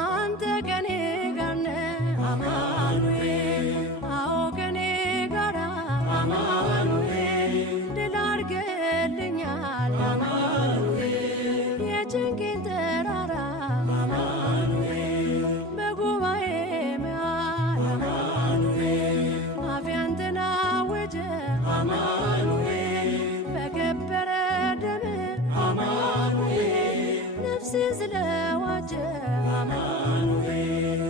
አንተ ከኔ ጋር ነህ አማኑኤል አዎ ከኔ ጋር አማኑኤል ድል አድርገህልኛል አማኑኤል የጭንቄን ተራራ አማኑኤል በጉባኤ መሃል አማኑኤል አፌ አንተን አወጀ አማኑኤል በከበረ ደምህ አማኑኤል ነፍሴን ስለዋጀ አማኑኤል